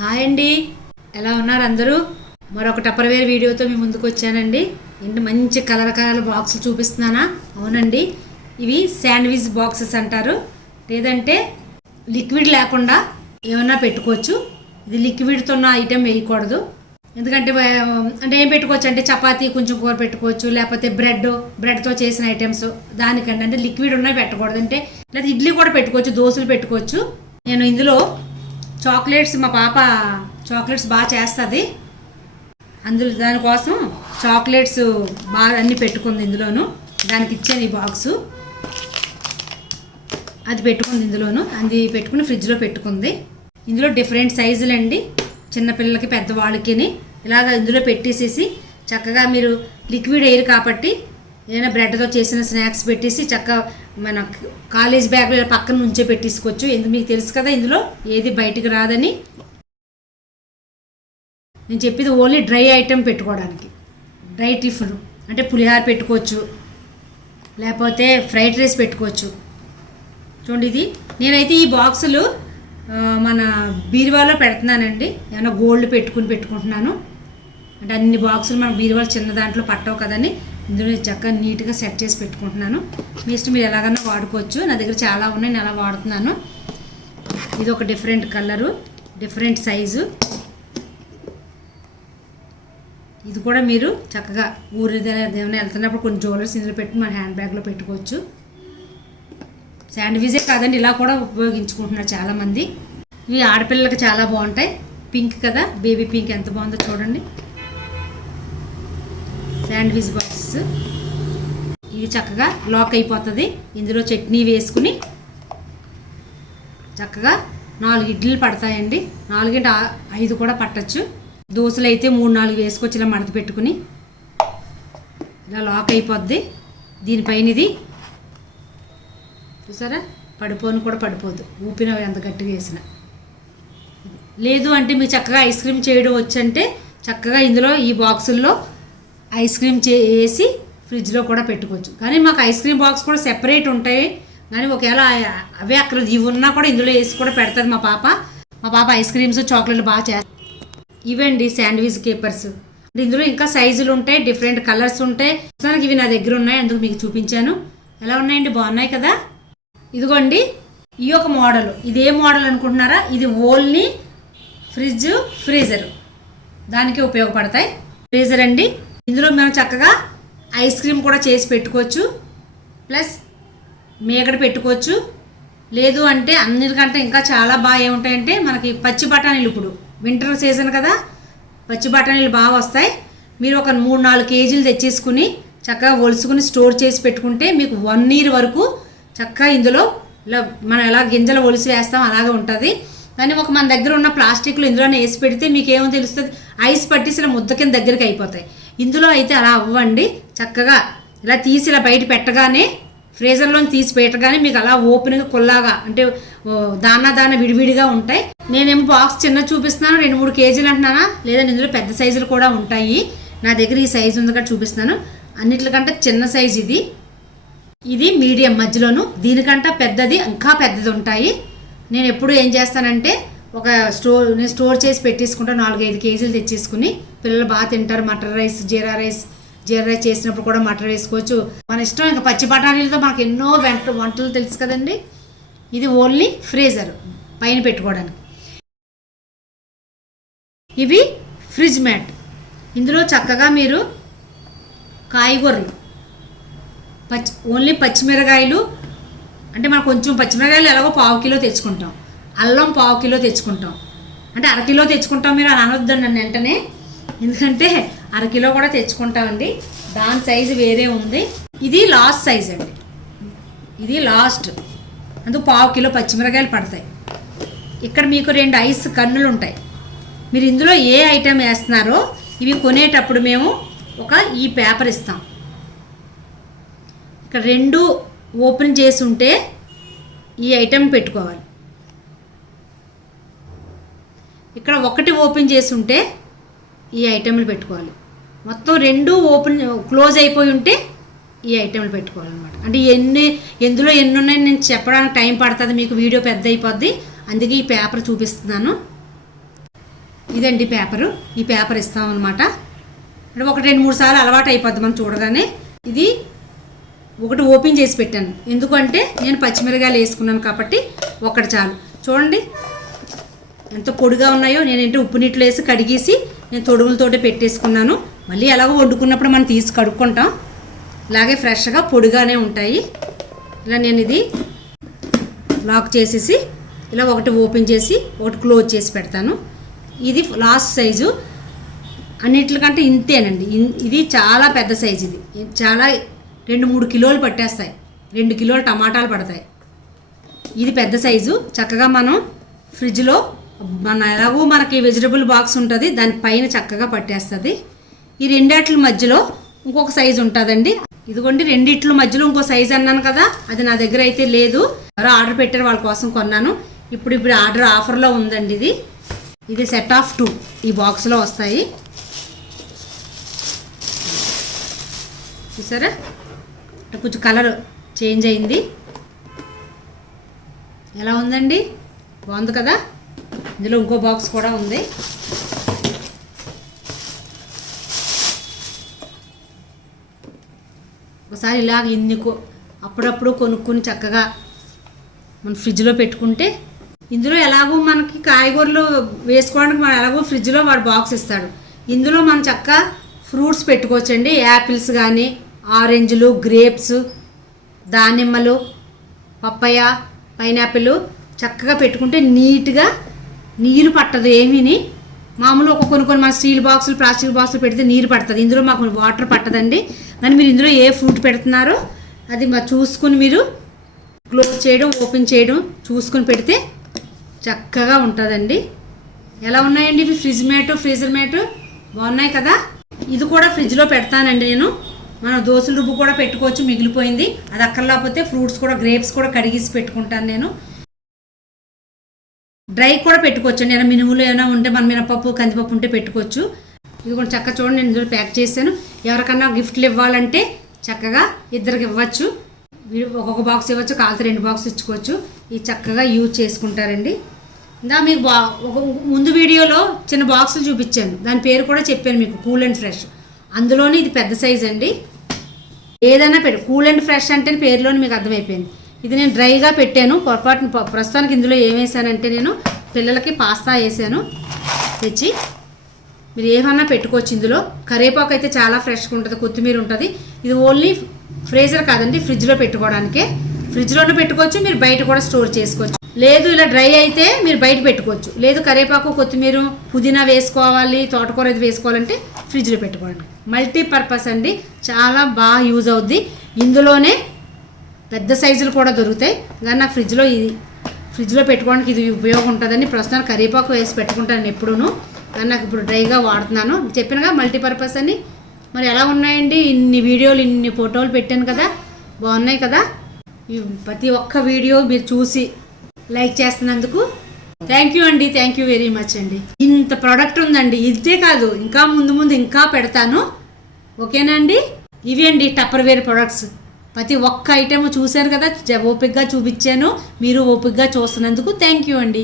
Hi అండి, ఎలా ఉన్నారు అందరూ? మరొక టప్పర్వేర్ వీడియోతో మీ ముందుకు వచ్చానండి. ఏంటి మంచి కలర్ బాక్సులు చూపిస్తున్నానా? అవునండి, ఇవి శాండ్విచ్ బాక్సెస్ అంటారు, లేదంటే లిక్విడ్ లేకుండా ఏమన్నా పెట్టుకోవచ్చు. ఇది లిక్విడ్తో ఉన్న ఐటెం వేయకూడదు. ఎందుకంటే అంటే ఏం పెట్టుకోవచ్చు అంటే చపాతీ కొంచెం కూర పెట్టుకోవచ్చు, లేకపోతే బ్రెడ్తో చేసిన ఐటమ్స్ దానికంటే అంటే లిక్విడ్ ఉన్నవి పెట్టకూడదు. అంటే లేదా ఇడ్లీ కూడా పెట్టుకోవచ్చు, దోశలు పెట్టుకోవచ్చు. నేను ఇందులో చాక్లెట్స్, మా పాప చాక్లెట్స్ బాగా చేస్తుంది, అందులో దానికోసం చాక్లెట్స్ బాగా అన్నీ పెట్టుకుంది ఇందులోను. దానికి ఇచ్చాను ఈ బాక్సు, అది పెట్టుకుంది ఇందులోను, అది పెట్టుకుని ఫ్రిడ్జ్లో పెట్టుకుంది. ఇందులో డిఫరెంట్ సైజులు అండి, చిన్నపిల్లలకి పెద్దవాళ్ళకి ఇలాగ ఇందులో పెట్టేసేసి చక్కగా మీరు లిక్విడ్ ఎయిర్ కాబట్టి ఏదైనా బ్రెడ్తో చేసిన స్నాక్స్ పెట్టేసి చక్కగా మన కాలేజ్ బ్యాగ్లో పక్కన నుంచే పెట్టేసుకోవచ్చు. ఎందుకు మీకు తెలుసు కదా ఇందులో ఏది బయటికి రాదని. నేను చెప్పేది ఓన్లీ డ్రై ఐటెం పెట్టుకోవడానికి, డ్రై టిఫిన్ అంటే పులిహార పెట్టుకోవచ్చు, లేకపోతే ఫ్రైడ్ రైస్ పెట్టుకోవచ్చు. చూడండి, ఇది నేనైతే ఈ బాక్సులు మన బీరువాలో పెడుతున్నానండి. ఏమైనా గోల్డ్ పెట్టుకుంటున్నాను అంటే అన్ని బాక్సులు మన బీరువాలు చిన్న దాంట్లో పట్టవు కదని ఇందులో చక్కగా నీట్గా సెట్ చేసి పెట్టుకుంటున్నాను. మీ ఇష్టం, మీరు ఎలాగన్నా వాడుకోవచ్చు. నా దగ్గర చాలా ఉన్నాయి, నేను అలా వాడుతున్నాను. ఇది ఒక డిఫరెంట్ కలరు, డిఫరెంట్ సైజు. ఇది కూడా మీరు చక్కగా ఊరి ఏమైనా వెళ్తున్నప్పుడు కొన్ని జ్యువెలర్స్ ఇందులో పెట్టి మన హ్యాండ్ బ్యాగ్లో పెట్టుకోవచ్చు. శాండ్విచే కాదండి, ఇలా కూడా ఉపయోగించుకుంటున్నారు చాలామంది. ఇవి ఆడపిల్లలకి చాలా బాగుంటాయి. పింక్ కదా, బేబీ పింక్ ఎంత బాగుందో చూడండి. శాండ్విచ్ బాక్సెస్ ఇది చక్కగా లాక్ అయిపోతుంది. ఇందులో చట్నీ వేసుకుని చక్కగా 4 ఇడ్లీలు పడతాయండి. 4 5 కూడా పట్టచ్చు. దోశలు అయితే 3-4 వేసుకొచ్చి ఇలా మడత పెట్టుకుని ఇలా లాక్ అయిపోద్ది. దీనిపైన ఇది చూసారా, పడిపోదు, ఊపిన ఎంత గట్టిగా వేసిన. లేదు అంటే మీరు చక్కగా ఐస్ క్రీమ్ చేయడం వచ్చంటే చక్కగా ఇందులో ఈ బాక్సుల్లో ఐస్ క్రీమ్ వేసి ఫ్రిడ్జ్లో కూడా పెట్టుకోవచ్చు. కానీ మాకు ఐస్ క్రీమ్ బాక్స్ కూడా సెపరేట్ ఉంటాయి, కానీ ఒకవేళ అవే అక్కడ ఇవి ఉన్నా కూడా ఇందులో వేసి కూడా పెడుతుంది మా పాప ఐస్ క్రీమ్స్ చాక్లెట్లు బాగా చేస్తుంది. ఇవండి శాండ్విచ్ కేపర్స్. అంటే ఇందులో ఇంకా సైజులు ఉంటాయి, డిఫరెంట్ కలర్స్ ఉంటాయి. ఇవి నా దగ్గర ఉన్నాయి, అందుకు మీకు చూపించాను. ఎలా ఉన్నాయండి, బాగున్నాయి కదా. ఇదిగోండి, ఈ యొక్క మోడల్. ఇది ఏ మోడల్ అనుకుంటున్నారా? ఇది ఓన్లీ ఫ్రీజర్ దానికి ఉపయోగపడతాయి. ఫ్రీజర్ అండి, ఇందులో మనం చక్కగా ఐస్ క్రీమ్ కూడా చేసి పెట్టుకోవచ్చు, ప్లస్ మేగడ పెట్టుకోవచ్చు. లేదు అంటే అన్నిటికంటే ఇంకా చాలా బాగా ఏముంటాయంటే మనకి పచ్చి బఠానీలు, ఇప్పుడు వింటర్ సీజన్ కదా, పచ్చి బఠానీలు బాగా వస్తాయి. మీరు ఒక 3-4 కేజీలు తెచ్చేసుకుని చక్కగా ఒలుసుకుని స్టోర్ చేసి పెట్టుకుంటే మీకు 1 year వరకు చక్కగా ఇందులో ఇలా మనం ఎలా గింజలు ఒలిసి వేస్తాం అలాగే ఉంటుంది. కానీ మన దగ్గర ఉన్న ప్లాస్టిక్లు ఇందులోనే వేసి పెడితే మీకు ఏమో తెలుస్తుంది, ఐస్ పట్టేసిన ముద్ద కింద దగ్గరికి అయిపోతాయి. ఇందులో అయితే అలా అవ్వండి. చక్కగా ఇలా తీసి ఇలా బయట పెట్టగానే, ఫ్రీజర్లో తీసి పెట్టగానే మీకు అలా ఓపెన్గా కొల్లాగా అంటే దానా విడివిడిగా ఉంటాయి. నేనేమో బాక్స్ చిన్న చూపిస్తున్నాను, 2-3 కేజీలు అంటున్నానా, లేదా ఇందులో పెద్ద సైజులు కూడా ఉంటాయి. నా దగ్గర ఈ సైజు ఉంది కదా చూపిస్తున్నాను. అన్నిటికంటే చిన్న సైజు ఇది మీడియం మధ్యలోను, దీనికంటే పెద్దది ఇంకా పెద్దది ఉంటాయి. నేను ఎప్పుడు ఏం చేస్తానంటే నేను స్టోర్ చేసి పెట్టేసుకుంటా. 4-5 కేజీలు తెచ్చేసుకుని పిల్లలు బాగా తింటారు. మటర్ రైస్, జీరా రైస్ చేసినప్పుడు కూడా మటర్ వేసుకోవచ్చు, మన ఇష్టం. ఇంకా పచ్చి బఠానీలతో మనకు ఎన్నో వంటలు తెలుసు కదండి. ఇది ఓన్లీ ఫ్రీజర్ పైన పెట్టుకోవడానికి. ఇవి ఫ్రిజ్ మ్యాట్. ఇందులో చక్కగా మీరు కాయగూరలు, ఓన్లీ పచ్చిమిరకాయలు, అంటే మనం కొంచెం పచ్చిమిరకాయలు ఎలాగో 1/2 కిలో తెచ్చుకుంటాం, అల్లం 1/2 కిలో తెచ్చుకుంటాం, అంటే 1/2 కిలో తెచ్చుకుంటాం. మీరు అని అనొద్దండి నన్ను వెంటనే, ఎందుకంటే 1/2 కిలో కూడా తెచ్చుకుంటామండి, దాని సైజు వేరే ఉంది. ఇది లాస్ట్ సైజ్ అండి, ఇది లాస్ట్, అందుకు 1/2 కిలో పచ్చిమిరకాయలు పడతాయి. ఇక్కడ మీకు 2 ఐస్ కన్నులు ఉంటాయి. మీరు ఇందులో ఏ ఐటెం వేస్తున్నారో ఇవి కొనేటప్పుడు మేము ఈ పేపర్ ఇస్తాం. ఇక్కడ 2 ఓపెన్ చేసి ఉంటే ఈ ఐటెం పెట్టుకోవాలి. ఇక్కడ 1 ఓపెన్ చేసి ఉంటే ఈ ఐటెంలు పెట్టుకోవాలి. మొత్తం 2 క్లోజ్ అయిపోయి ఉంటే ఈ ఐటెంలు పెట్టుకోవాలన్నమాట. అంటే ఎందులో ఎన్ని ఉన్నాయని నేను చెప్పడానికి టైం పడుతుంది, మీకు వీడియో పెద్ద అయిపోద్ది, అందుకే ఈ పేపర్ చూపిస్తున్నాను. ఇదండి పేపరు. ఈ పేపర్ ఇస్తామన్నమాట. అంటే ఒక 2-3 సార్లు అలవాటు అయిపోద్ది మనం చూడగానే. ఇది ఒకటి ఓపెన్ చేసి పెట్టాను, ఎందుకంటే నేను పచ్చిమిరకాయలు వేసుకున్నాను కాబట్టి ఒకటి చాలు. చూడండి ఎంత పొడిగా ఉన్నాయో. నేనంటే ఉప్పు నీటిలో వేసి కడిగేసి నేను తొడుగులతోటి పెట్టేసుకున్నాను. మళ్ళీ ఎలాగో వండుకున్నప్పుడు మనం తీసి కడుక్కుంటాం, ఇలాగే ఫ్రెష్గా పొడిగానే ఉంటాయి. ఇలా నేను ఇది లాక్ చేసేసి ఇలా ఒకటి ఓపెన్ చేసి ఒకటి క్లోజ్ చేసి పెడతాను. ఇది లాస్ట్ సైజు, అన్నిటికంటే ఇంతేనండి. ఇది చాలా పెద్ద సైజు. ఇది చాలా 2-3 కిలోలు పట్టేస్తాయి, 2 కిలోలు టమాటాలు పడతాయి. ఇది పెద్ద సైజు. చక్కగా మనం ఫ్రిడ్జ్లో ఎలాగో మనకి వెజిటబుల్ బాక్స్ ఉంటుంది, దానిపైన చక్కగా పట్టేస్తుంది. ఈ రెండిట్ల మధ్యలో ఇంకొక సైజు ఉంటుందండి. ఇదిగోండి రెండిట్ల మధ్యలో ఇంకో సైజు అన్నాను కదా, అది నా దగ్గర అయితే లేదు. ఎవరో ఆర్డర్ పెట్టారు, వాళ్ళ కోసం కొన్నాను. ఇప్పుడు ఆర్డర్ ఆఫర్లో ఉందండి. ఇది సెట్ ఆఫ్ 2 ఈ బాక్స్లో వస్తాయి. చూసారా కొంచెం కలర్ చేంజ్ అయింది. ఎలా ఉందండి, బాగుంది కదా. ఇందులో ఇంకో బాక్స్ కూడా ఉంది. ఒకసారి ఇలాగ అప్పుడప్పుడు కొనుక్కొని చక్కగా మన ఫ్రిడ్జ్లో పెట్టుకుంటే, ఇందులో ఎలాగో మనకి కాయగూరలు వేసుకోవడానికి మనం ఎలాగో ఫ్రిడ్జ్లో వాడు బాక్స్ ఇస్తాడు. ఇందులో మనం చక్కగా ఫ్రూట్స్ పెట్టుకోవచ్చండి. యాపిల్స్ కానీ, ఆరెంజ్లు, గ్రేప్స్, దానిమ్మలు, పప్పయ్య, పైనాపిల్ చక్కగా పెట్టుకుంటే నీట్గా నీరు పట్టదు ఏమీని. మామూలు కొన్ని మన స్టీల్ బాక్సులు, ప్లాస్టిక్ బాక్సులు పెడితే నీరు పడుతుంది. ఇందులో మాకు వాటర్ పట్టదండి. కానీ మీరు ఇందులో ఏ ఫ్రూట్ పెడుతున్నారో అది చూసుకుని మీరు క్లోజ్ చేయడం, ఓపెన్ చేయడం చూసుకుని పెడితే చక్కగా ఉంటుందండి. ఎలా ఉన్నాయండి ఇవి ఫ్రీజర్ మ్యాట్ బాగున్నాయి కదా. ఇది కూడా ఫ్రిడ్జ్లో పెడతానండి నేను. మనం దోశల రుబ్బు కూడా పెట్టుకోవచ్చు, మిగిలిపోయింది. అది అక్కర్లేకపోతే ఫ్రూట్స్ కూడా, గ్రేప్స్ కూడా కడిగేసి పెట్టుకుంటాను నేను. డ్రై కూడా పెట్టుకోవచ్చు అండి. మినుములు ఏమైనా ఉంటే, మన మినపప్పు, కందిపప్పు ఉంటే పెట్టుకోవచ్చు. ఇది కూడా చక్కగా చూడండి, నేను ఇందులో ప్యాక్ చేశాను. ఎవరికన్నా గిఫ్ట్లు ఇవ్వాలంటే చక్కగా ఇద్దరికి ఇవ్వచ్చు. ఒక్కొక్క బాక్స్ ఇవ్వచ్చు, కాలితే 2 బాక్స్ ఇచ్చుకోవచ్చు. ఇది చక్కగా యూజ్ చేసుకుంటారండి. మీకు ఒక ముందు వీడియోలో చిన్న బాక్సులు చూపించాను, దాని పేరు కూడా చెప్పాను మీకు, కూల్ అండ్ ఫ్రెష్. అందులోని ఇది పెద్ద సైజ్ అండి. ఏదైనా కూల్ అండ్ ఫ్రెష్ అంటే పేరులోని మీకు అర్థమైపోయింది. ఇది నేను డ్రైగా పెట్టాను పొరపాటున. ప్రస్తుతానికి ఇందులో ఏం వేసానంటే నేను పిల్లలకి పాస్తా వేసాను తెచ్చి. మీరు ఏమన్నా పెట్టుకోవచ్చు ఇందులో. కరివేపాకు అయితే చాలా ఫ్రెష్గా ఉంటుంది, కొత్తిమీర ఉంటుంది. ఇది ఓన్లీ ఫ్రీజర్ కాదండి, ఫ్రిడ్జ్లో పెట్టుకోవడానికే. ఫ్రిడ్జ్లోనే పెట్టుకోవచ్చు, మీరు బయట కూడా స్టోర్ చేసుకోవచ్చు. లేదు ఇలా డ్రై అయితే మీరు బయట పెట్టుకోవచ్చు. లేదు కరివేపాకు, కొత్తిమీర, పుదీనా వేసుకోవాలి, తోటకూర ఇది వేసుకోవాలంటే ఫ్రిడ్జ్లో పెట్టుకోండి. మల్టీపర్పస్ అండి, చాలా బాగా యూజ్ అవుద్ది. ఇందులోనే పెద్ద సైజులు కూడా దొరుకుతాయి. కానీ నాకు ఫ్రిడ్జ్లో పెట్టుకోవడానికి ఇది ఉపయోగం ఉంటుందని ప్రస్తుతానికి కరివేపాకు వేసి పెట్టుకుంటాను ఎప్పుడూను. కానీ నాకు ఇప్పుడు డ్రైగా వాడుతున్నాను. చెప్పినగా మల్టీపర్పస్ అని. మరి ఎలా ఉన్నాయండి, ఇన్ని వీడియోలు, ఇన్ని ఫోటోలు పెట్టాను కదా, బాగున్నాయి కదా. ప్రతి ఒక్క వీడియో మీరు చూసి లైక్ చేస్తున్నందుకు థ్యాంక్ యూ అండి. థ్యాంక్ యూ వెరీ మచ్ అండి. ఇంత ప్రోడక్ట్ ఉందండి, ఇదే కాదు ఇంకా ముందు ఇంకా పెడతాను. ఓకేనా అండి. ఇవి అండి టప్పర్వేర్ ప్రొడక్ట్స్. ప్రతి ఒక్క ఐటెము చూశారు కదా, ఓపికగా చూపించాను. మీరు ఓపికగా చూస్తున్నందుకు థ్యాంక్ యూ అండి.